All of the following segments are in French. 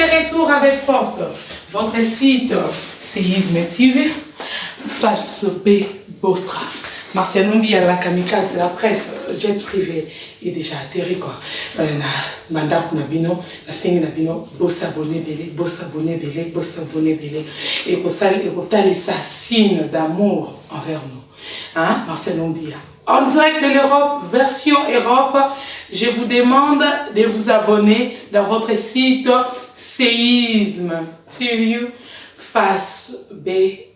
de retour avec force. Votre site Séisme TV, face B Bostra. Martial Nombi à la kamikaze de la presse, jet privé est déjà atterri quoi. Na mandat nabino, na singi nabino, boss abonné belé, boss abonné belé, boss abonné belé. Et pour ça, ça signe d'amour envers nous. Hein, Martial Nombi. En direct de l'Europe, version Europe, je vous demande de vous abonner dans votre site Séisme TV face B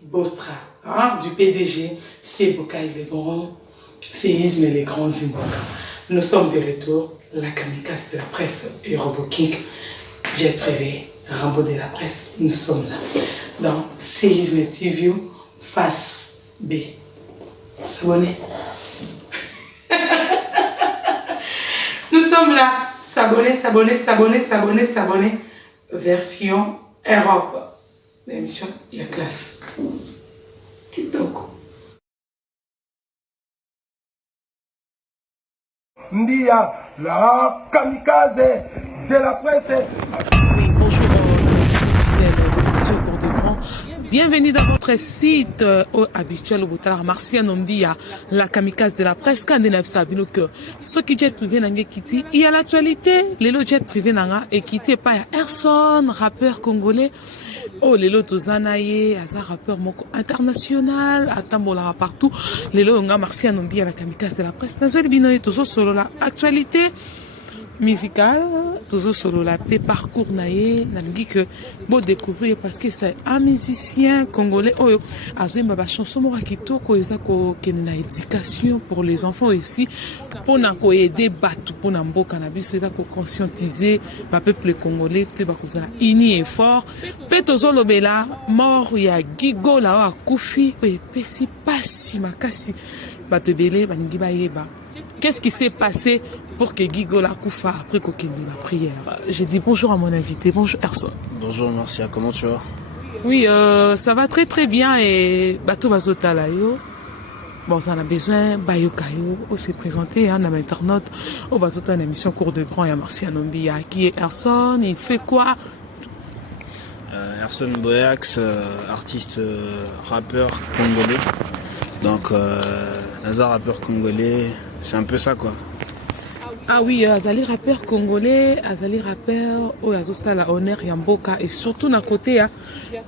Bostra. Hein, du PDG, c'est Bokai les grands, Séisme et les grands Zimboka. Nous sommes de retour, la kamikaze de la presse et RoboKing, jet privé, Rambo de la presse. Nous sommes là, dans Séisme TV, face B. S'abonner. Nous sommes là, s'abonner, s'abonner, s'abonner, s'abonner, s'abonner, version Europe. L'émission, il y a classe. Ndia, la kamikaze de la presse. Oui, bonjour, fidèles de l'émission Cours d'écran. Bienvenue dans votre site habituel au Boutala Martial Nombi, la kamikaze de la presse. Quand on a vu que ce qui jet privé n'a quitté, il y a l'actualité, les jet privé n'a et quitté pas Erson, rappeur congolais. Oh, les lots Tozanaye, un rappeur international, Atambola partout. Les lots on a Martial Nombi à la kamikaze de la presse. Nous avons binoé toujours sur l'actualité musicale, toujours sur la paix parcours naïe, n'a dit que beau découvrir parce que c'est un musicien congolais. Oh, azo ma chanson mora kitoko eza ko kena éducation pour les enfants aussi pour na ko aider batu pour na mboka na biso eza ko conscientiser ba peuple congolais te ba kozala uni et fort. Pe tozo lobela mort ya Gigo la wa kufi oui pesi pasi makasi bato belé baningi ba yeba. Qu'est-ce qui s'est passé pour que Gigo la Koufa après qu'il ait ma prière? J'ai dit bonjour à mon invité, bonjour Erson. Bonjour Marcia, comment tu vas? Oui, ça va très très bien et Bato Bazota là yo. Bon, ça en a besoin, Bayo Kayo, aussi présenté, hein, dans l'internaute, au Bazota une émission Cours de Grand et à Martial Nombi, qui est Erson, il fait quoi? Erson Boyax, artiste rappeur congolais. Donc, Nazar rappeur congolais, c'est un peu ça quoi. Ah oui, Azali rappeur congolais, Azali rappeur, Azosala honneur Yamboka et surtout d'un côté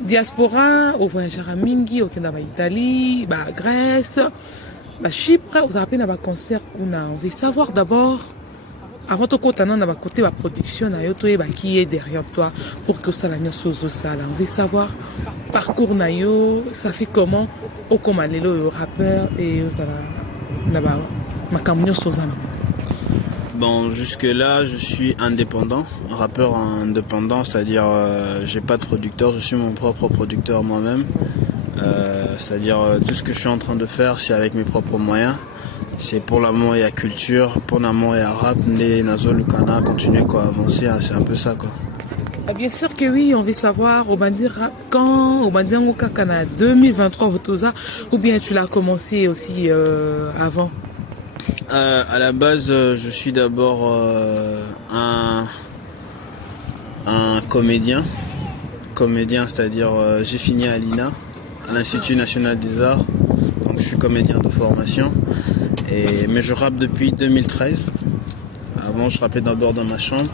diaspora, au voyageur à Mingi, au Kenya, Italie, Grèce, Chypre, vous avez un concert on veut savoir d'abord. Avant tout côté, on a côté la production, qui est derrière toi pour que ça la on veut savoir parcours nayo, ça fait comment au Komalelo rappeur et ça la ma camion sozana. Bon, jusque là, je suis indépendant, rappeur indépendant, c'est-à-dire j'ai pas de producteur, je suis mon propre producteur moi-même. C'est-à-dire tout ce que je suis en train de faire, c'est avec mes propres moyens. C'est pour l'amour et la culture, pour l'amour et la rap, les Nazo Lucana, continuer quoi, avancer, c'est un peu ça quoi. Bien sûr que oui, on veut savoir, au Bandir quand, au Bandir Kakana 2023 ou bien tu l'as commencé aussi avant? À la base, je suis d'abord un comédien, c'est-à-dire j'ai fini à l'INA, à l'Institut National des Arts, donc je suis comédien de formation, mais je rappe depuis 2013. Avant, je rappais d'abord dans ma chambre.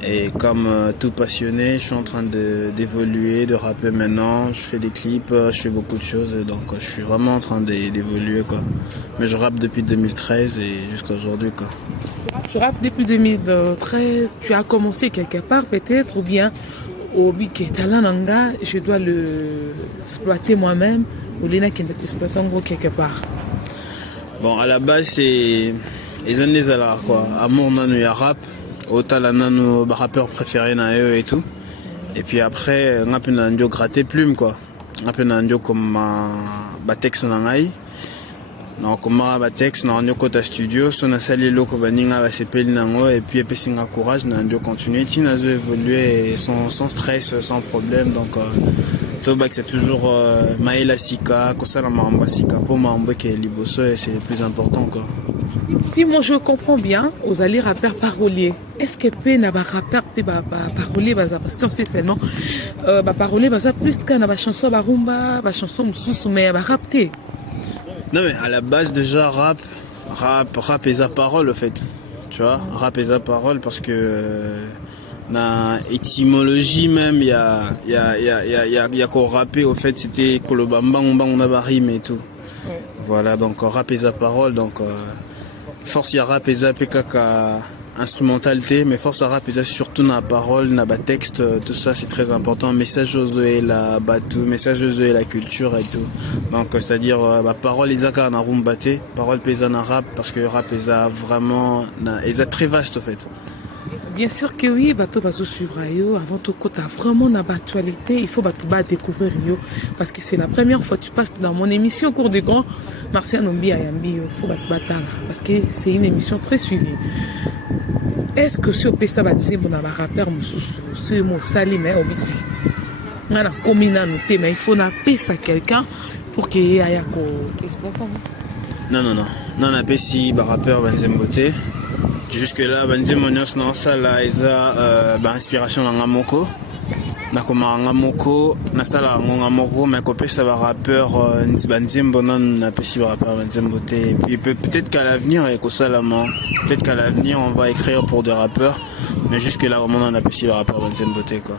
Et comme tout passionné, je suis en train d'évoluer, de rapper maintenant. Je fais des clips, je fais beaucoup de choses. Donc je suis vraiment en train d'évoluer quoi. Mais je rappe depuis 2013 et jusqu'à aujourd'hui quoi. Tu rappes depuis 2013. Tu as commencé quelque part peut-être ou bien au Talanga, je dois l'exploiter moi-même ou Lena qui l'exploite quelque part. Bon, à la base c'est les années à l'art quoi. Amour nanu ya rap. Otalana nos rappeurs préférés na eux et tout. Et puis après on a pu n'andio gratter plume quoi. On a pu n'andio comme texte nangai. Donc comme texte na andio kota studio, son a sali loko baninga ba sepeli nango et puis epesinga courage n'andio continuer tina zo évoluer sans stress, sans problème. Donc Tobak c'est toujours Maïla Sika, Kosala Mamba Sika pour Mamba qui est liboso et c'est le plus important quoi. Si moi je comprends bien, aux alliés rappeurs paroliers, est-ce que peut n'a pas rappeur peut parolier parce qu'on sait seulement parolier plus qu'un chanson rumba, chanson mususu mais rapté. Non mais à la base déjà rap et sa parole au fait. Tu vois, rap et sa parole parce que na étymologie même il y a qu'on rapper au fait c'était kolobamba on a rime et tout. Voilà donc rap et sa parole donc force ya rap et sa kaka instrumentalité mais force à rap et surtout na parole na texte tout ça c'est très important message aux et la batou message aux et la culture et tout donc c'est-à-dire parole les aka na rumbaté parole paysanne na rap parce que rap est vraiment est très vaste en fait. Bien sûr que oui, bateau va suivre yo avant tout côté vraiment dans l'actualité, il faut bateau découvrir yo parce que c'est la première fois que tu passes dans mon émission cours des grands Marcia Nombi Ayambi, il faut bateau parce que c'est une émission très suivie. Est-ce que si on peut ça banzembo na rappeur mususu, c'est mon sali mais obiti. On a combien noté mais il faut na pesa quelqu'un pour qu'il y ait ko exploitant. Non, on a si rappeur banzemboté. Jusque là, banzembo nyos na sala eza inspiration na ngamoko. Na koma ngamoko, na sala ngamoko mais ko pesa rappeur banzembo non na pesi rappeur banzemboté. Puis peut-être qu'à l'avenir peut-être qu'à l'avenir on va écrire pour des rappeurs mais jusque là vraiment on a pesi rappeur banzemboté quoi.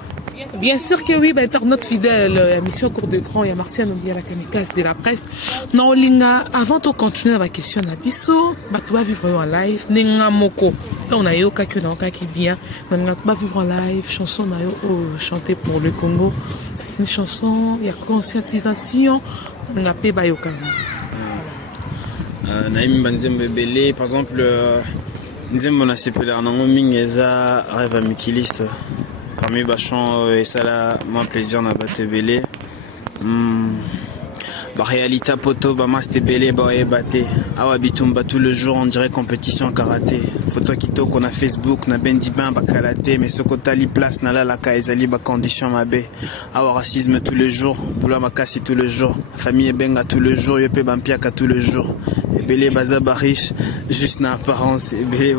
Bien sûr que oui, internaute fidèle, émission Cours de Grand, il y a Marcia Nombi à la kamikaze de la presse. Non, Linga, avant de continuer la question, Nabiso, tu vas vivre en live, Nenga Moko. On a eu quelqu'un qui vient, tu vas vivre en live, chanson, on a eu chanter pour le Congo. C'est une chanson, il y a conscientisation, on a payé Bayoka. Naïm Banzembe Belé, par exemple, Nzembo na sepelé en Angoming, Eza, rêve à Mikiliste. Parmi Bachon et ça là, moi plaisir n'a pas te belé. Réalité poto, c'était belé, baté. Awa bitumba tout le jour, on dirait compétition karaté. Photo kito qu'on a Facebook, na bendi ben bakalaté. Mais ce côté li place, na la kaizali ba condition ma bé. Awa racisme tous les jours, boula makasi tous les jours. Famille benga tous les jours, yope bampiaka tous les jours. Et belé baza bariche, juste na apparence. Et belé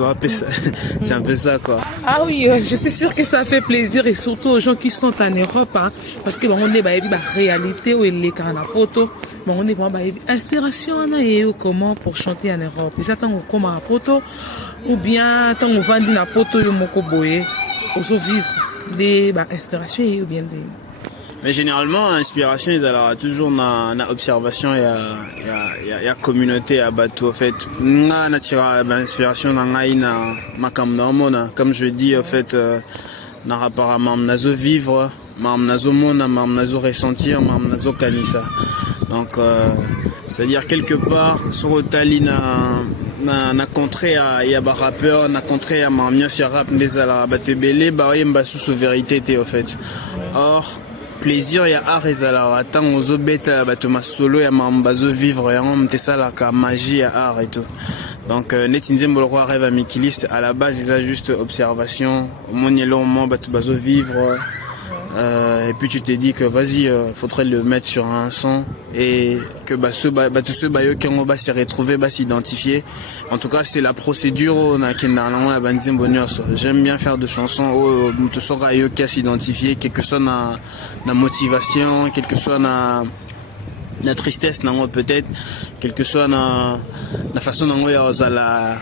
c'est un peu ça quoi. Ah oui, je suis sûr que ça fait plaisir et surtout aux gens qui sont en Europe, hein, parce que on est la réalité où il est poto. Bon, on est vraiment inspiration comment pour chanter en Europe. Et ça tant qu'on comme à poto ou bien tant on vend na poto yo moko boye, on vivre des inspirations ou bien des. Mais généralement, inspiration, ils ont toujours na observation et communauté à bateau. En fait, na natira inspiration na ngai na makam na mona. Comme je dis, en fait, na rapport à mam nazo vivre, mam nazo mona, mam nazo ressentir, mam nazo kanisa. Donc, c'est-à-dire quelque part, sur le tali na contré à yaba rappeur, na contré à mam nyos rap ndezala batebele, ba yemba sous vérité té en fait. Or plaisir ya art ezala tant aux bêta batoma solo ya mambazo vivre ya on ça la ka magie ya art et tout. Donc netinzembo le roi rêve à Mikiliste à la base ils a juste observation monielon mon batubazo vivre et puis tu t'es dit que vas-y faudrait le mettre sur un son et que tous ceux qui ont se retrouver s'identifier. En tout cas c'est la procédure na la banzembo nyos. J'aime bien faire de chansons où tout sera qui s'identifier quel que soit na motivation, quel que soit na tristesse nango peut-être, quel que soit na façon nango ya la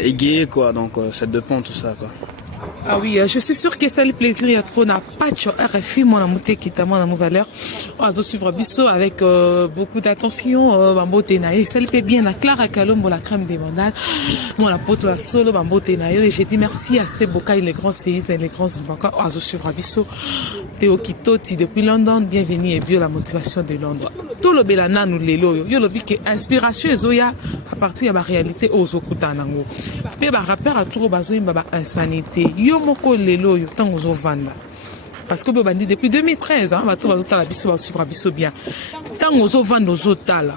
égayer quoi. Donc ça dépend tout ça quoi. Ah oui, je suis sûr que c'est le plaisir. Il y a trop n'a pas de RFI, mon amour, qui t'a mon valeur. On va suivre Bisso avec beaucoup d'attention. Bambo Tenayo, ça le fait bien. La Clara Kalombo, la crème des mandales. Mon la pote la solo, Bambo Tenayo. Et j'ai dit merci à ces Bokai, les grands séismes et les grands Zimbabwe. On va suivre Bisso. Théo Kitoti depuis London. Bienvenue et bio la motivation de Londres. Tout le belana nous les loyo. Yo le que inspiration zoya à partir de la réalité aux okutanango. Pe ba rappeur à tout bazo ba insanité. Yo moko lelo yo tango zo vanda. Parce que bandi depuis 2013 hein, bato bazo tala biso ba suivre biso bien. Tango zo vanda zo tala.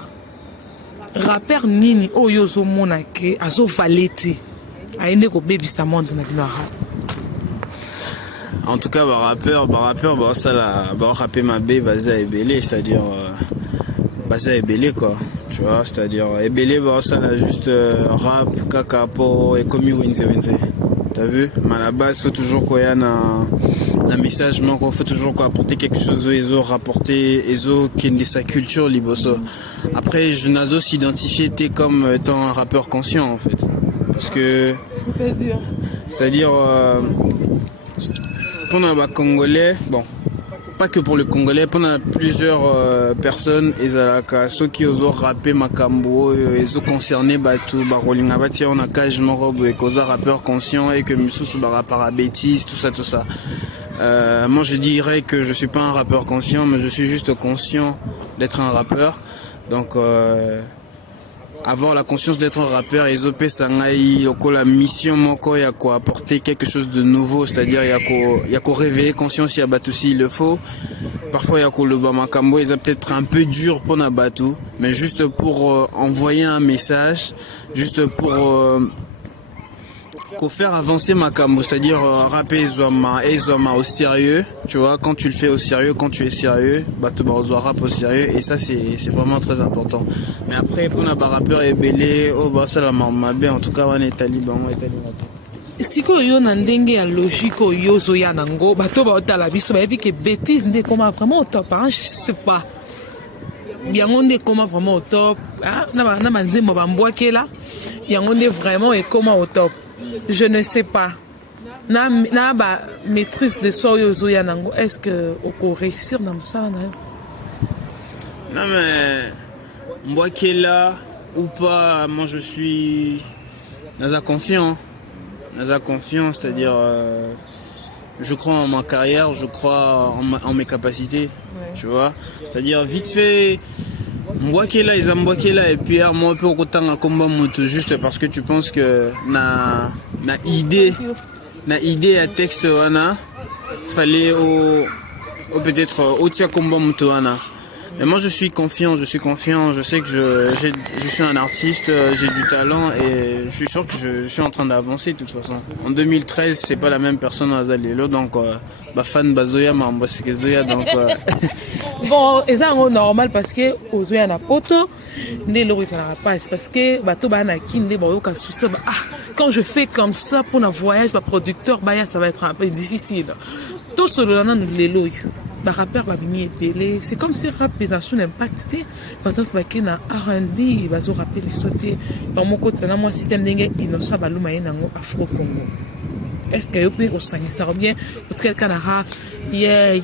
Rappeur nini oyo zo monake azo valeti. Aende ko baby sa monde na bino rap. En tout cas, rappeur, ça la rapper ma bé, baza et belé, c'est-à-dire baza et belé quoi. Tu vois, c'est-à-dire ebele ça là juste rap kaka po et komi wenze. T'as vu? Mais à la base faut toujours quoi y a un message, mais il faut toujours quoi apporter quelque chose aux rapporter qui est de sa culture liboso. Après je n'aso s'identifier comme étant un rappeur conscient en fait. Parce que c'est-à-dire pendant les Congolais, bon, pas que pour le Congolais, pendant plusieurs personnes, ceux qui ont rappé Makambo, ils ont concerné tout, Barolinga, on a quasiment robe, cause rappeur conscient et que Moussou par bêtise, tout ça. Moi je dirais que je suis pas un rappeur conscient, mais je suis juste conscient d'être un rappeur. Donc avoir la conscience d'être un rappeur, Ezopé Sangai, la mission moko y a quoi apporter quelque chose de nouveau, c'est-à-dire il y a quoi réveiller conscience, il y a battu s'il le faut. Parfois il y a quoi le Bamakambo, ils ont peut-être un peu dur pour Nabatu, mais juste pour envoyer un message, juste pour faire avancer Makambo, c'est-à-dire rapper Zoma au sérieux, tu vois, quand tu le fais au sérieux, quand tu es sérieux, tu vas rap au sérieux, et ça c'est vraiment très important. Mais après pour un rappeur et belé, ça la mabe, en tout cas on est taliban, siko yo na ndenge ya logique yo zoya nango bato ba otala biso ba que bêtise ndé comment vraiment au top, hein, je sais pas bien on est comment vraiment au top, hein, na manzemo bambwake là yango ndé vraiment et comment au top. Je ne sais pas. Na maîtrise de soi yozoya nango. Est-ce que on peut réussir dans ça na? Non mais moi qui est là ou pas, moi je suis dans confiant, c'est-à-dire je crois en ma carrière, je crois en mes capacités, ouais. Tu vois. C'est-à-dire vite fait. Moi qui est là, ils ont moi qui est là et puis moi peu autant un combat moto juste parce que tu penses que na idée à texte wana fallait au peut-être au tia combat moto wana. Mais moi je suis confiant, je sais que je suis un artiste, j'ai du talent et je suis sûr que je suis en train d'avancer de toute façon. En 2013, c'est pas la même personne à Zalelo, donc fan bazoya mamba c'est zoya donc bon, et ça c'est normal parce que aux zoya na poto, né le ça n'a pas parce que bato ba na kinde ba yoka souci quand je fais comme ça pour un voyage ba producteur ba ça va être un peu difficile. Tout ce là les loy. Rappeur babimi epelé, c'est comme si rap les anciens impacté pendant ce baké na R&B bazo rapper les sauter dans mon côté ça moi système dingue innocent baluma yenango Afro Congo. Est-ce que vous pouvez ça bien pour quelqu'un à rap yeah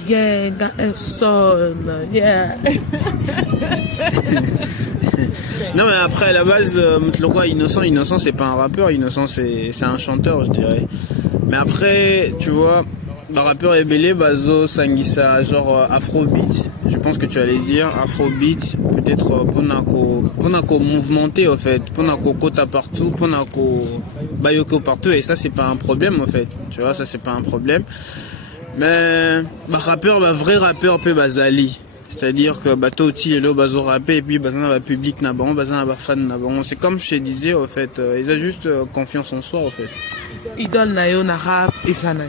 son yeah. Non mais après à la base le roi innocent c'est pas un rappeur, innocent c'est un chanteur je dirais. Mais après tu vois le rappeur est belé, bazo, sangisa, genre afrobeat. Je pense que tu allais dire afrobeat, peut-être pour nako mouvementer en fait, pour nako kota partout, pour nako bayoko partout et ça c'est pas un problème en fait. Tu vois, ça c'est pas un problème. Mais rappeur, vrai rappeur peut bazali. C'est-à-dire que bateau aussi les bazo rappé et puis bazana va public na bon, bazana va fan na bon. C'est comme je te disais en fait, ils ont juste confiance en soi en fait. Idole na yo na rap et ça na.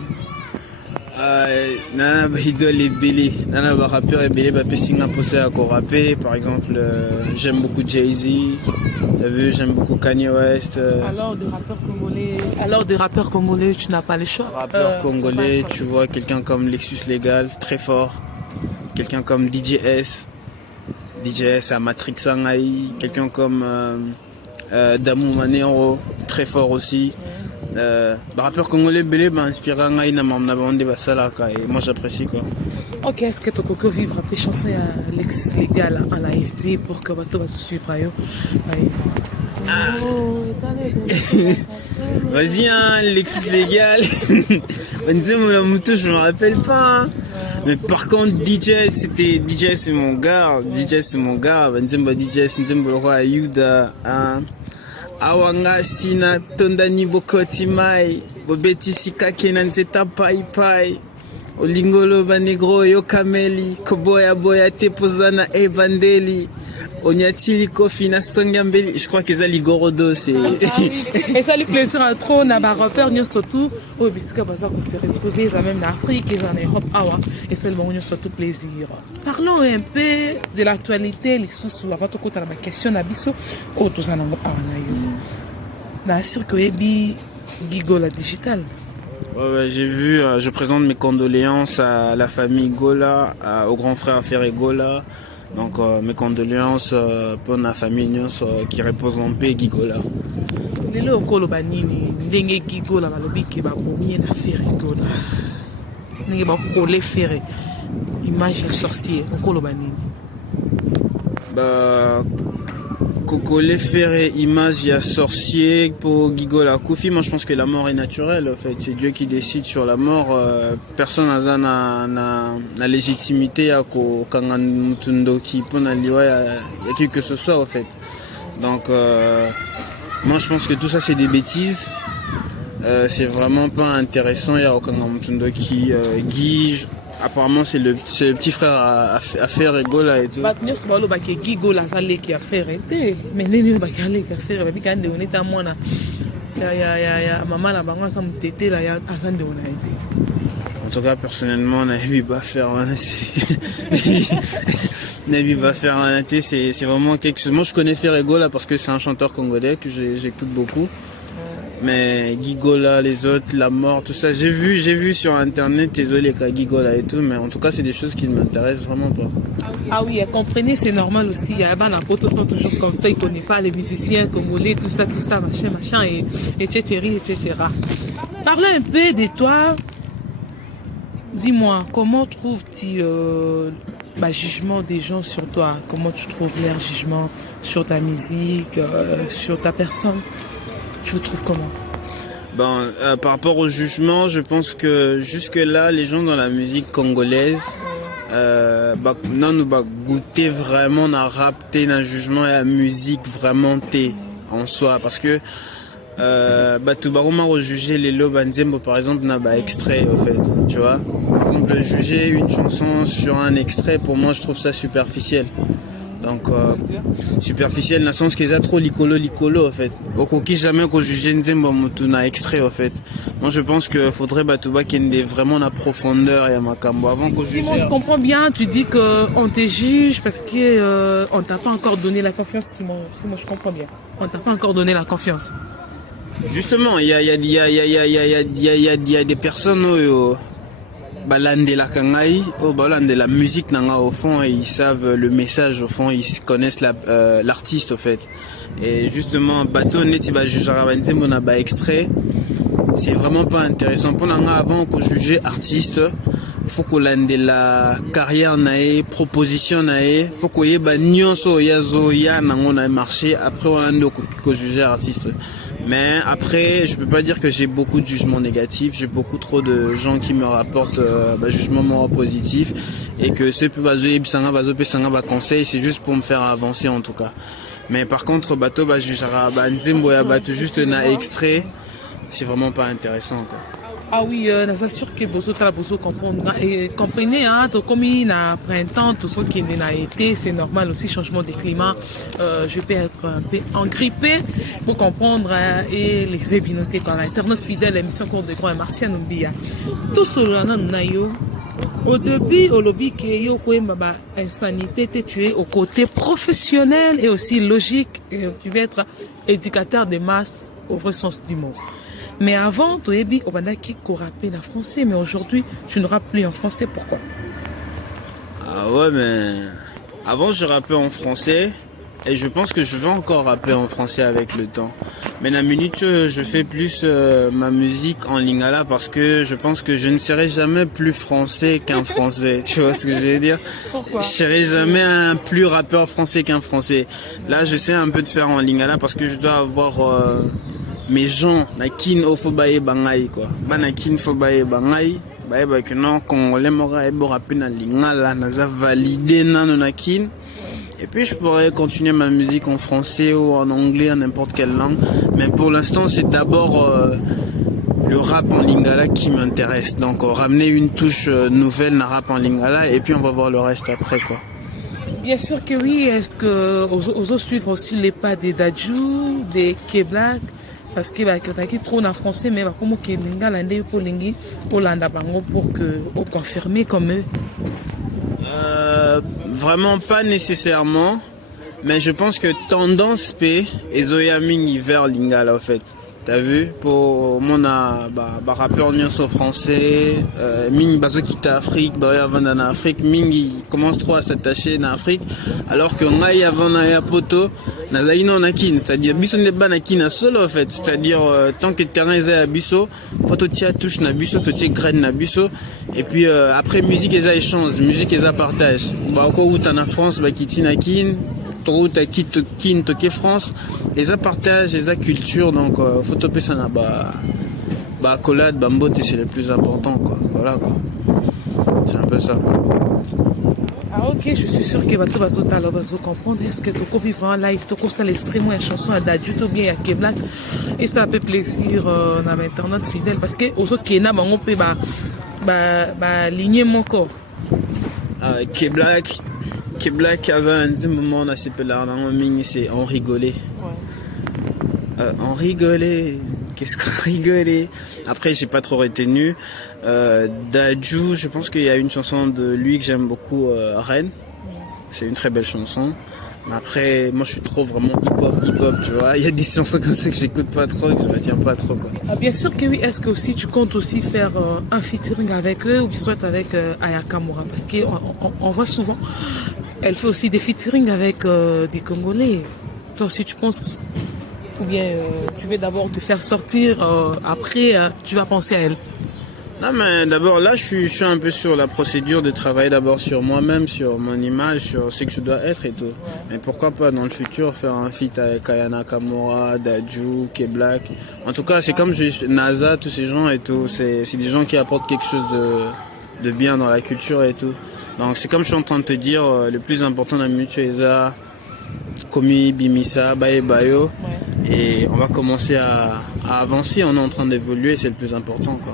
Nana idole est belé, nana rappeur est belé, pessinga posé à rapper. Par exemple, j'aime beaucoup Jay-Z, t'as vu, j'aime beaucoup Kanye West. Alors des rappeurs congolais, tu n'as pas les choix. Rappeurs congolais, tu vois quelqu'un comme Lexus Legal, très fort. Quelqu'un comme DJS à Matrix Sangai, quelqu'un comme Damou Manero, très fort aussi. Rappeur congolais belé inspiré ngai na mamna bande basalaka et moi j'apprécie quoi. OK, est-ce que tu peux vivre des chansons à Lexus Legal en live pour que bato va suivre yo. Vas-y hein, Lexus Legal. Je me rappelle pas. Hein. Mais par contre DJ c'est mon gars, DJ Nzembo le roi Ayuda hein. Awanga sina tondani bokoti mai bobeti sikake na nzeta pai olingolo banegro yo kameli koboya boya te pozana evandeli Onyati Kofi na Songambeli, je crois que ça Ligorodo c'est Et ça lui plaisir à trop na ba repère nous surtout au bisca bazar qu'on s'est retrouver même en Afrique et en Europe et seulement nous surtout plaisir. Parlons un peu de l'actualité les sous avant de côté ma question na biso au tous en na sûr que ebi Gigola digital. Ouais, j'ai vu, je présente mes condoléances à la famille Gola, au grand frère Ferré Gola. Donc mes condoléances pour la famille qui repose en paix Gigola. Lelo okolo banini ndenge Gigola balobi ke ba bomie na Ferré Gola. Ndenge ba kolé Ferré. Image de sorcier okolo banini. Bah Kokole Ferré, image, il y a sorcier pour Gigola Koufi. Moi, je pense que la mort est naturelle. En fait, c'est Dieu qui décide sur la mort. Personne n'a la légitimité à Kangan Mutundo qui peut y a qui que ce soit, en fait. Donc, moi, je pense que tout ça, c'est des bêtises. C'est vraiment pas intéressant. Il y a Kangan Mutundo qui guige. Apparemment, c'est le petit frère à faire Gola et tout. Batnios balo ba ke Gigola zale ki a faire été. Mais neni ba kale ki a faire ba bika nde oneta mwana. Ya maman la bango sa mutete la ya azande ona été. En tout cas, personnellement, Nabi va faire un Nabi va faire un c'est vraiment quelque chose. Moi, je connais Ferregola parce que c'est un chanteur congolais que j'écoute beaucoup. Mais Gigola, les autres, la mort, tout ça, j'ai vu sur internet, désolé, Gigola et tout, mais en tout cas, c'est des choses qui ne m'intéressent vraiment pas. Ah oui, comprenez, c'est normal aussi. Il y a la potes sont toujours comme ça, ils ne connaissent pas les musiciens congolais, tout ça, machin, et etc. Parlons un peu de toi. Dis-moi, comment trouves-tu jugement des gens sur toi? Comment tu trouves leur jugement sur ta musique, sur ta personne? Tu le trouves comment? Par rapport au jugement, je pense que jusque-là, les gens dans la musique congolaise, nous goûter vraiment à rap, dans le jugement et la musique vraiment en soi. Parce que tout juger les lobanzembo par exemple n'a pas extrait au fait, tu vois. Par exemple, juger une chanson sur un extrait, pour moi, je trouve ça superficiel. Donc superficiel dans le sens qu'ils a trop licolo en fait. Au qui jamais qu'on juge Nzembo Mutuna extrait en fait. Moi je pense que faudrait Batouba qu'il y ait vraiment la profondeur et à Makambo avant qu'on juge. Moi je comprends bien, tu dis que on te juge parce que on t'a pas encore donné la confiance. Simon, je comprends bien. On t'a pas encore donné la confiance. Justement, il y a des personnes balande la kangai balande la musique nanga au fond et ils savent le message au fond, ils connaissent l'artiste au fait. Et justement bateau neti ba jujarabanze mona ba extrait, c'est vraiment pas intéressant pour nanga avant qu'on juger artiste. Faut qu'on lande la carrière nae, proposition nae, faut qu'on yeba nyonso yazo ya nango na marché après on lande ko juger artiste. Mais après, je peux pas dire que j'ai beaucoup de jugements négatifs. J'ai beaucoup trop de gens qui me rapportent jugement moral positif et que ce conseil, c'est juste pour me faire avancer en tout cas. Mais par contre, bateau jugera nzembo ya bateau juste na extrait, c'est vraiment pas intéressant quoi. Ah oui, je suis sûr que vous comprendre. Et comprenez, comme il a printemps, tout ce qui est dans été, c'est normal aussi, changement de climat. Je peux être un peu engrippé pour comprendre et les ébinoter quand l'internaute fidèle, l'émission Cours de Grand et Martial Numbia. Tout cela, au début, au lobby, qui est insanité, tu es au côté professionnel et aussi logique. Et tu vas être éducateur de masse au vrai sens du mot. Mais avant, tu étais au bandaki qu'on rappelle en français, mais aujourd'hui, tu ne rappes plus en français. Pourquoi? Ah ouais, mais avant, je rappais en français et je pense que je vais encore rapper en français avec le temps. Mais la minute, je fais plus ma musique en lingala parce que je pense que je ne serai jamais plus français qu'un français. Tu vois ce que je veux dire? Pourquoi? Je serai jamais un plus rappeur français qu'un français. Là, j'essaie un peu de faire en lingala parce que je dois avoir... mes gens nakin ofobaye bangai quoi banakin fobaye bangai baye ba que non congolais mora e borapi na lingala naza validé nano nakin et puis je pourrais continuer ma musique en français ou en anglais en n'importe quelle langue mais pour l'instant c'est d'abord le rap en lingala qui m'intéresse donc ramener une touche nouvelle na rap en lingala et puis on va voir le reste après quoi. Bien sûr que oui. Est-ce que aux suivre aussi les pas des Dadju, des K-Black? Parce que qui trop en français, mais comme que lingala ndé pour lingi pour landa bango pour que au confirmer comme eux. Vraiment pas nécessairement, mais je pense que tendance P et Zoya Ming vers lingala en fait. T'as vu, pour mon rappeur nyonso français, Ming bazo quitte Afrique, avant en Afrique, Ming il commence trop à s'attacher en Afrique, alors que ngai avant na poto, na zaino na kin, c'est-à-dire biso ne ba na kin solo en fait, c'est-à-dire tant que terrain est à biso, photo tia touche na biso, to tia graine na biso, et puis après musique et échange, musique et partage. Bah encore où t'en en France, bah qui na kin. Route qui toqué France et ça partage et ça culture donc faut topper ça bah collade bambote c'est le plus important quoi, voilà quoi, c'est un peu ça. Ah ok, je suis sûr que tu vas comprendre. Est-ce que tu peux vivre en live, tu peux ça les streams ou une chanson à Dadju ou bien à K-Black et ça fait plaisir dans l'internet fidèle parce que aux autres qui on peut aligner mon corps. K-Black, à un moment, on a ces c'est on rigolait. Ouais. On rigolait. Qu'est-ce qu'on rigolait? Après, j'ai pas trop retenu. Dadju, je pense qu'il y a une chanson de lui que j'aime beaucoup, Reine. C'est une très belle chanson. Mais après, moi, je suis trop vraiment hip-hop, tu vois. Il y a des chansons comme ça que j'écoute pas trop, que je retiens pas trop, quoi. Ah, bien sûr que oui. Est-ce que aussi tu comptes aussi faire un featuring avec eux ou soit avec Aya Kamura? Parce qu'on voit souvent, elle fait aussi des featuring avec des Congolais. Toi aussi, tu penses, ou bien tu veux d'abord te faire sortir, après tu vas penser à elle? Non mais d'abord là je suis un peu sur la procédure de travailler d'abord sur moi-même, sur mon image, sur ce que je dois être et tout. Ouais. Mais pourquoi pas dans le futur faire un feat avec Aya Nakamura, Dadju, K-Black. En tout cas c'est comme NASA, tous ces gens et tout. C'est des gens qui apportent quelque chose de bien dans la culture et tout. Donc c'est comme je suis en train de te dire, le plus important dans la musique c'est ça. Komi, Bimisa, Baye Bayo. Ouais. Et on va commencer à avancer, on est en train d'évoluer, c'est le plus important quoi.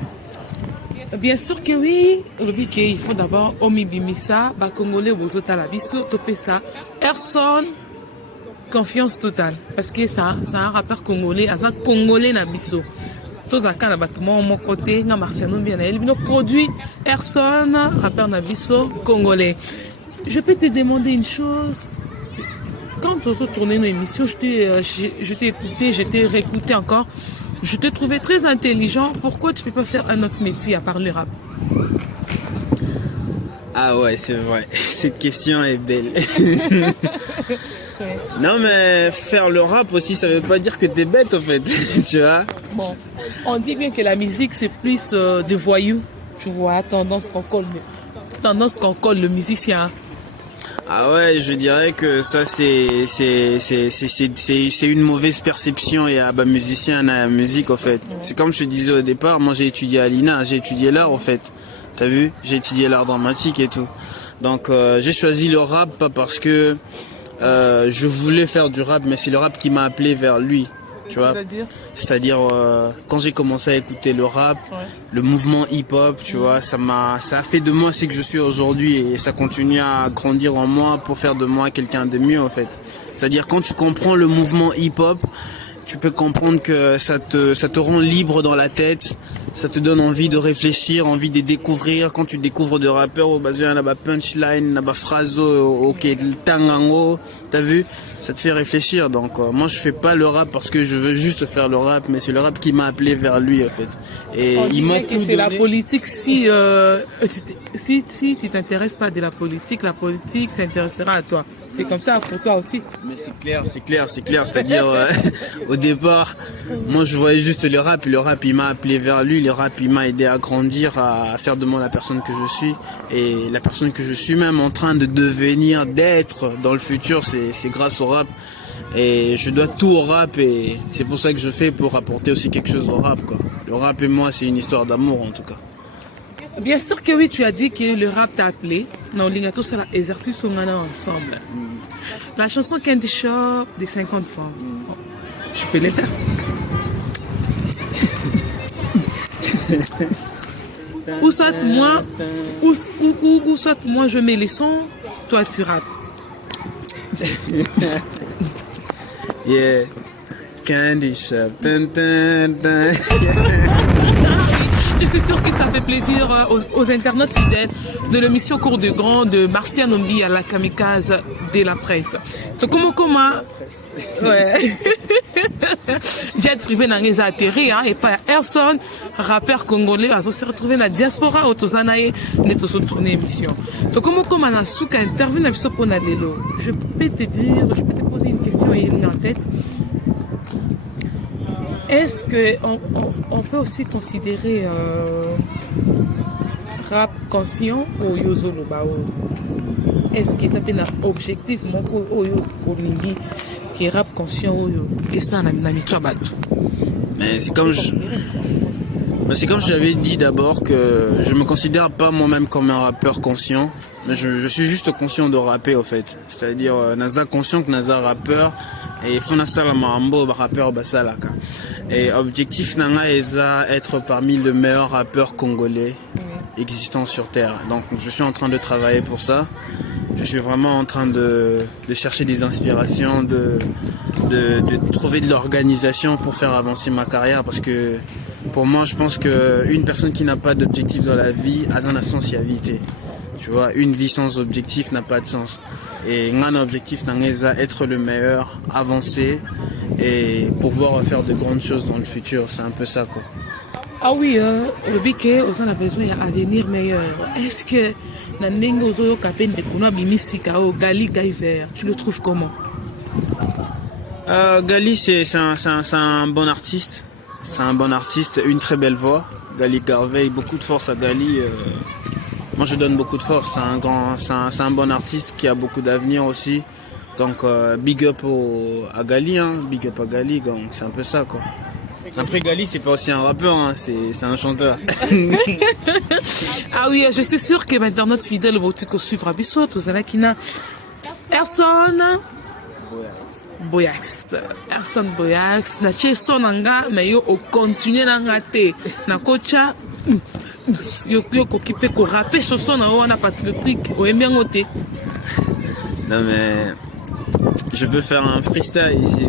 Bien sûr que oui, il faut d'abord Omi Bimisa, Congolais, Bozota la Bisso, topé ça. Personne, confiance totale. Parce que ça, c'est un rappeur congolais, un Congolais na Bisso. Tous à quand bâtiment mon côté, na Marciano bien elle, nos produits, personne, rappeur na Bisso, Congolais. Je peux te demander une chose. Quand on se tournait nos émissions, je t'ai écouté, je t'ai réécouté encore. Je te trouvais très intelligent. Pourquoi tu ne peux pas faire un autre métier à part le rap? Ah ouais, c'est vrai. Cette question est belle. Ouais. Non mais faire le rap aussi, ça veut pas dire que t'es bête en fait. Tu vois? Bon, on dit bien que la musique c'est plus de voyous. Tu vois, tendance qu'on colle le musicien. Ah ouais, je dirais que ça c'est une mauvaise perception et à musicien à la musique en fait. C'est comme je te disais au départ, moi j'ai étudié à l'INA, j'ai étudié l'art en fait. T'as vu? J'ai étudié l'art dramatique et tout. Donc j'ai choisi le rap pas parce que je voulais faire du rap, mais c'est le rap qui m'a appelé vers lui. Tu vois, c'est-à-dire quand j'ai commencé à écouter le rap, ouais. Le mouvement hip-hop, tu vois, ça a fait de moi ce que je suis aujourd'hui et ça continue à grandir en moi pour faire de moi quelqu'un de mieux en fait. C'est-à-dire quand tu comprends le mouvement hip-hop, tu peux comprendre que ça te rend libre dans la tête, ça te donne envie de réfléchir, envie de découvrir. Quand tu découvres de rappeurs au basé na ba punchline, na ba phrase OK tangango, t'as vu, ça te fait réfléchir. Donc moi je fais pas le rap parce que je veux juste faire le rap, mais c'est le rap qui m'a appelé vers lui en fait. Et il m'a tout donné. C'est la politique si tu t'intéresses pas de la politique s'intéressera à toi. C'est comme ça pour toi aussi. Mais c'est clair. C'est-à-dire, au départ, moi je voyais juste le rap il m'a appelé vers lui, le rap il m'a aidé à grandir, à faire de moi la personne que je suis. Et la personne que je suis même en train de devenir, d'être dans le futur, c'est grâce au rap. Et je dois tout au rap et c'est pour ça que je fais pour apporter aussi quelque chose au rap, quoi. Le rap et moi, c'est une histoire d'amour en tout cas. Bien sûr que oui, tu as dit que le rap t'a appelé. Non, on a tous l'exercice où on est ensemble. La chanson Candy Shop des 50 cents. Bon, tu peux les faire. Ou soit moi je mets les sons, toi tu rappes. Yeah. Candy shop. Dun, dun, dun. Je suis sûr que ça fait plaisir aux internautes fidèles de l'émission Cours de Grand de Marcia Nombi à la kamikaze de la presse. Donc, comment ouais. Jet privé n'a rien atterri, hein, et pas Erson, rappeur congolais, a se retrouvé dans la diaspora, autosanae, n'est au tourné émission. Donc, comment la souka intervient dans le pour Nadelo? Je peux te poser une question et il est en tête. Est-ce qu'on peut aussi considérer rap conscient ou yozolo bao? Est-ce qu'il s'appelle un objectif mon oyo komingi qui est rap conscient oyo et ça na mitwabad? Mais c'est comme j'avais dit d'abord que je me considère pas moi-même comme un rappeur conscient, mais je suis juste conscient de rapper au fait. C'est-à-dire naza conscient que naza rappeur et fona sala mambo rappeur basalaka. Et objectif nanga eza être parmi les meilleurs rappeurs congolais existants sur terre. Donc je suis en train de travailler pour ça. Je suis vraiment en train de chercher des inspirations, de trouver de l'organisation pour faire avancer ma carrière, parce que pour moi je pense que une personne qui n'a pas d'objectif dans la vie a un sens à vie. Tu vois, une vie sans objectif n'a pas de sens. Et un objectif n'a être le meilleur, avancer et pouvoir faire de grandes choses dans le futur. C'est un peu ça quoi. Ah oui, le biquet, on a besoin d'un avenir meilleur. Est-ce que Nandengo Zoyo Kapen de Kuna Bimisika ou Gali Gaiver, tu le trouves comment? Gali, c'est un bon artiste. C'est un bon artiste, une très belle voix. Gali Garvey, beaucoup de force à Gali. Moi, je donne beaucoup de force. C'est un bon artiste qui a beaucoup d'avenir aussi. Donc, big up à Gali, hein. Big up à Gali, donc c'est un peu ça, quoi. Après, Gali, c'est pas aussi un rappeur, hein. C'est un chanteur. Ah oui, je suis sûr que maintenant notre fidèle va suivre Abisso, tout ça là qui n'a Erson Boyax. Erson Boyax. Na che sonanga, mais yo au continuer nanga te. Na kocha yo kokipe ko rapper chanson na wana patriotique au embiangote. Non mais je peux faire un freestyle ici.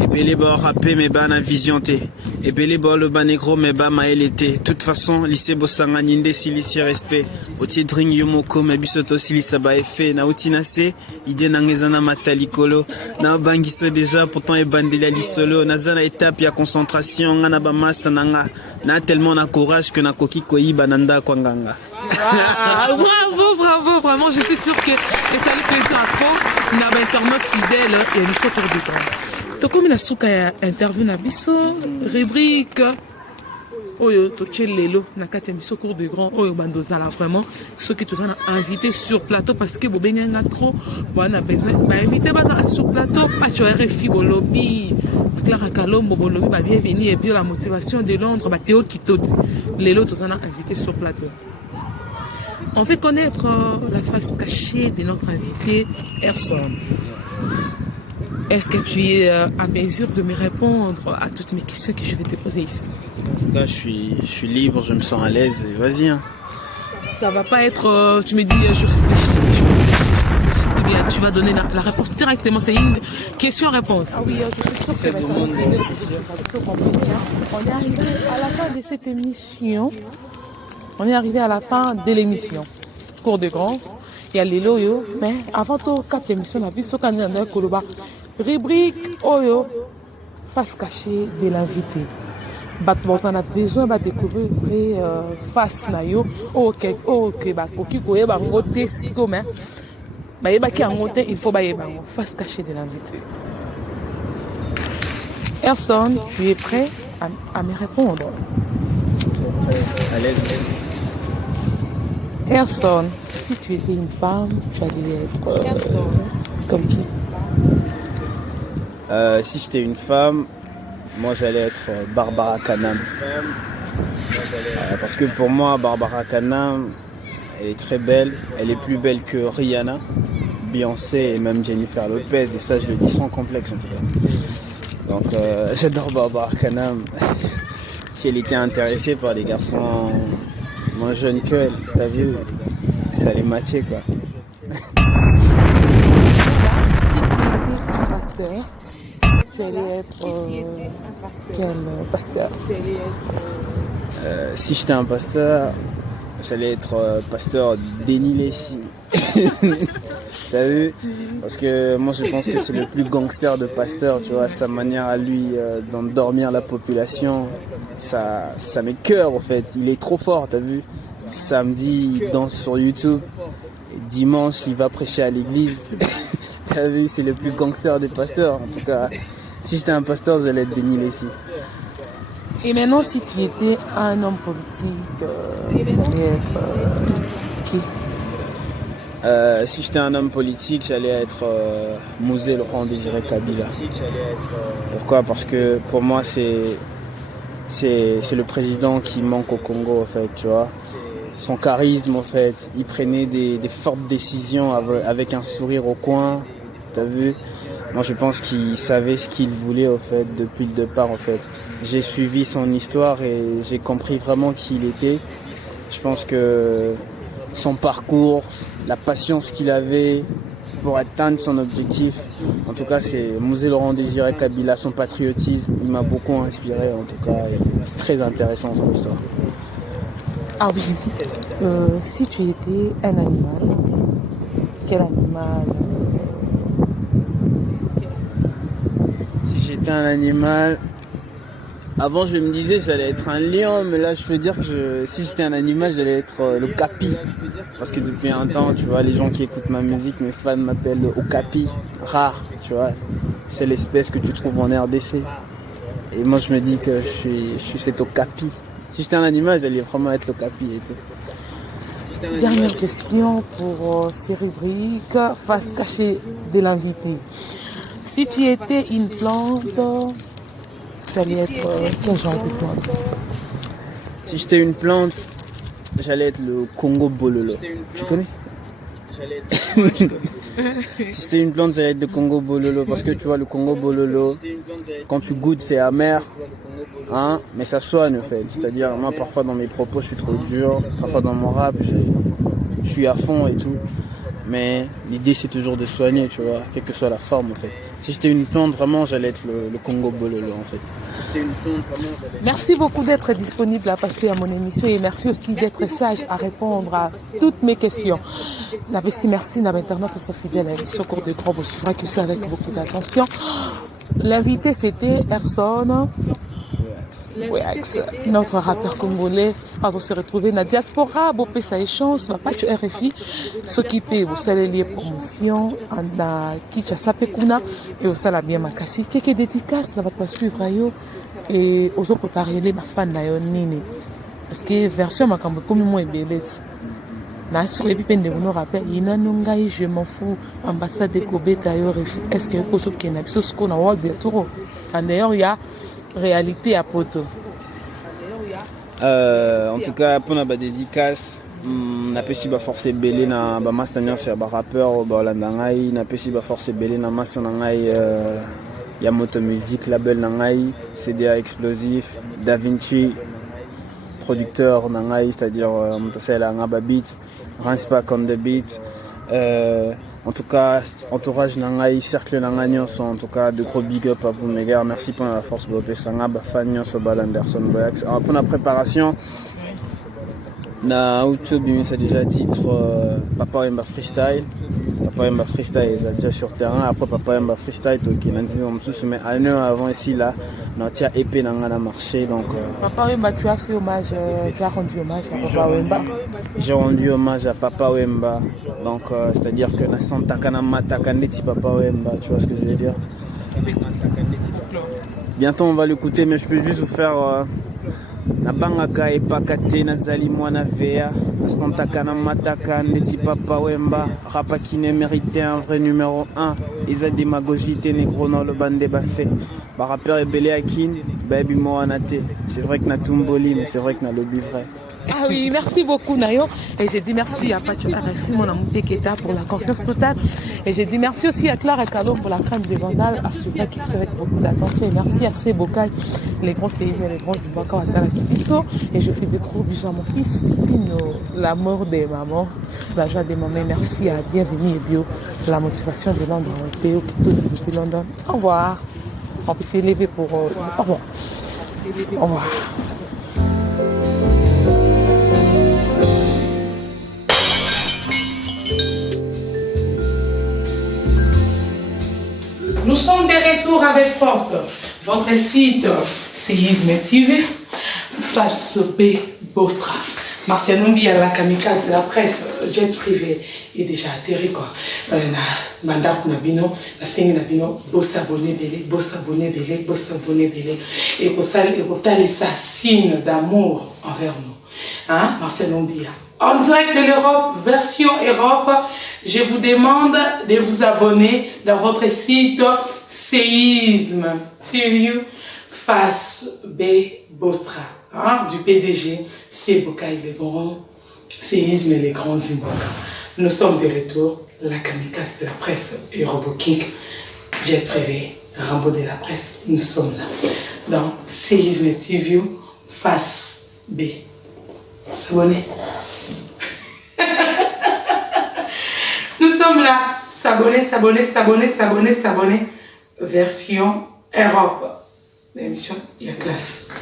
Et puis les bords rappés, mais bah na visionté. Et puis les bords le bas négro, mais bah ma été. Toute façon, lycée Bossanga Ninde, si respect. Oti drink yomoko, mais bisoto si ça ba effet. Na oti nase, idée n'angezana matalikolo. Na bangiso déjà, pourtant et bandela li solo. Na zana étape, ya concentration, na ba master nanga. Na tellement na courage que na koki koi bananda kwanganga. Ah, bravo, vraiment, je suis sûr que ça lui plaisir à trop. Na ba internaute fidèle et nous sommes pour du temps. Donc comme il a souka interview na biso rubrique oyo toche lelo na kati biso cours de grand oyo bandozala vraiment ceux qui sont invités sur plateau parce que bobenga trop on a besoin ba inviter ba sur plateau pas tu RFI bolobi Clara Kalombo bolobi ba bienvenue et puis la motivation de Londres ba Théo Kitoti lelo tous on a invité sur plateau. On fait connaître la face cachée de notre invité Erson. Est-ce que tu es à mesure de me répondre à toutes mes questions que je vais te poser ici? En tout cas, je suis libre, je me sens à l'aise. Vas-y. Hein. Ça va pas être, tu me dis, je réfléchis. Eh bien, tu vas donner la réponse directement. C'est une question-réponse. Ah oui, je suis sûr que on est arrivé à la fin de cette émission. On est arrivé à la fin de l'émission. Cours de grand. Il y a les loyaux. Mais avant tout, 4 émissions, la vie, ce qu'on a dans Koloba. Rubrique Oyo, face cachée de l'invité. On a besoin de découvrir face nayo. Ok, koki koye bango te siko mais ba ki angote il faut ba bango face cachée de l'invité. Erson, tu es prêt à me répondre? À l'aise. Erson, si tu étais une femme, tu allais être comme qui? Si j'étais une femme, moi j'allais être Barbara Kanam. Parce que pour moi, Barbara Kanam, elle est très belle. Elle est plus belle que Rihanna, Beyoncé et même Jennifer Lopez. Et ça, je le dis sans complexe en tout cas. Donc j'adore Barbara Kanam. Si elle était intéressée par des garçons moins jeunes qu'elle, t'as vu, ça allait matcher quoi. allais être quel pasteur? Si j'étais un pasteur, j'allais être pasteur Denis Lessi. T'as vu? Parce que moi je pense que c'est le plus gangster de pasteur, tu vois, sa manière à lui d'endormir la population, ça m'écoeure en fait, il est trop fort, t'as vu? Samedi il danse sur YouTube, dimanche il va prêcher à l'église, t'as vu, c'est le plus gangster des pasteurs, en tout cas, si j'étais un pasteur j'allais être Denis Lessi. Et maintenant, si tu étais un homme politique, tu allais être qui? Si j'étais un homme politique, j'allais être Mosé Laurent Désiré Kabila. Pourquoi? Parce que pour moi, c'est le président qui manque au Congo, en fait, tu vois. Son charisme, en fait, il prenait des fortes décisions avec un sourire au coin, t'as vu? Moi, je pense qu'il savait ce qu'il voulait, en fait, depuis le départ, en fait. J'ai suivi son histoire et j'ai compris vraiment qui il était. Je pense que son parcours, la patience qu'il avait pour atteindre son objectif. En tout cas, c'est Mosé Laurent Désiré Kabila, son patriotisme, il m'a beaucoup inspiré en tout cas. C'est très intéressant son histoire. Ah oui, si tu étais un animal, quel animal? Si j'étais un animal... Avant, je me disais j'allais être un lion, mais là, je peux dire que si j'étais un animal, j'allais être le Okapi. Parce que depuis un temps, tu vois, les gens qui écoutent ma musique, mes fans m'appellent le Okapi, rare, tu vois. C'est l'espèce que tu trouves en RDC. Et moi, je me dis que je suis cet Okapi. Si j'étais un animal, j'allais vraiment être l'Okapi et tout. Dernière question pour ces rubriques, face cachée de l'invité. Si tu étais une plante, tu allais être quel genre de plante? Si j'étais une plante, j'allais être le Congo Bololo. Tu connais? Si j'étais une plante, j'allais être le Congo Bololo. Parce que tu vois, le Congo Bololo, quand tu goûtes, c'est amer. Hein, mais ça soigne en fait. C'est-à-dire, moi, parfois dans mes propos, je suis trop dur. Parfois dans mon rap, je suis à fond et tout. Mais l'idée, c'est toujours de soigner, tu vois, quelle que soit la forme en fait. Si j'étais une plante, vraiment, j'allais être le Congo Bololo en fait. Merci beaucoup d'être disponible à passer à mon émission et merci aussi d'être sage à répondre à toutes mes questions. Merci à l'internaute qui sont fidèles à l'émission Cours de Grand. Vous suivrez que ça avec beaucoup d'attention. L'invité, c'était Erson Weax, notre rappeur congolais. On se retrouver dans la diaspora, beau pesa échange, ma page RFI, s'occuper au salaire lié promotion, en Kinshasa Pekuna, et au salaire bien makasi. Quelques dédicaces, on va suivre ayo, et aux autres parler ma fan na yo nini. Parce que version makambo comme moi belette. Na sur les pipes de nous rappelle, ina nungai je m'en fous, ambassade de Kobe tayo RFI. Est-ce que vous pouvez que na biso qu'on a world de tour. D'ailleurs, il y a réalité à poto. En tout cas, pour la dédicace, na pesi ba forcer belé na ba mastanya faire ba rappeur ba landangai, na pesi ba forcer belé na masanangai ya moto musique label nangai, CDA explosif, Da Vinci producteur nangai, c'est-à-dire motosela ngaba beat, Ranspack on the beat. En tout cas, entourage nangai, cercle nangai, sont en tout cas de gros big up à vous mes gars. Merci pour la force bopé sanga ba fanyo so Anderson Boyax. Pour la préparation, na YouTube c'est déjà titre Papa Wemba Freestyle. Papa Wemba Freestyle est déjà sur terrain. Après Papa Wemba Freestyle qui n'a dit on se met un an avant ici là. Notre épée n'a pas marché donc. Papa Wemba, tu as fait hommage, tu as rendu hommage à Papa Wemba. J'ai rendu hommage à Papa Wemba. Donc c'est-à-dire que na Santa Kana Mataka Neti Papa Wemba, tu vois ce que je veux dire. Bientôt on va l'écouter, mais je peux juste vous faire na bangaka epakate nazali mwana vea Santa Kana Mataka Neti Papa Wemba rapa qui ne méritait un vrai numéro 1. Ils ont démagogie négro dans le bande bafé. Bah rappeur et belé akin baby moanate. C'est vrai que na tumboli mais c'est vrai que na lobby vrai. Ah oui, merci beaucoup Nayo. Et j'ai dit merci à Pacho RFI, mon amour Teketa pour la confiance totale. Et j'ai dit merci aussi à Clara Calo pour la crème de Vandal, à Super qui se avec beaucoup d'attention. Et merci à Sebokai, les grands séismes et les grands Zubaka Watala Kibiso. Et je fais de gros bisous à mon fils, Faustino, l'amour des mamans, la joie des mamans. Merci à Bienvenue et Bio, la motivation de Londres, Théo qui tout depuis London. Au revoir. On peut s'élever pour... c'est pas bon. Au revoir. Nous sommes de retour avec force. Votre site Séisme TV, face B Bostra. Martial Nombi à la kamikaze de la presse, jet privé est déjà atterri quoi. Mandat Nabino, la signe Nabino, boss abonné belé, boss abonné belé, boss abonné belé. Et pour ça, ça signe d'amour envers nous. Hein, Martial Nombi. En direct de l'Europe, version Europe, je vous demande de vous abonner dans votre site Séisme TV face B Bostra. Hein, du PDG, c'est Bocaï les grands, séisme et les grands immeubles. Nous sommes de retour, la kamikaze de la presse et RoboKick, jet privé, Rambo de la presse, nous sommes là. Dans Séisme TV, face B. S'abonner. Nous sommes là, s'abonner, s'abonner, s'abonner, s'abonner, s'abonner, version Europe. L'émission, il y a classe.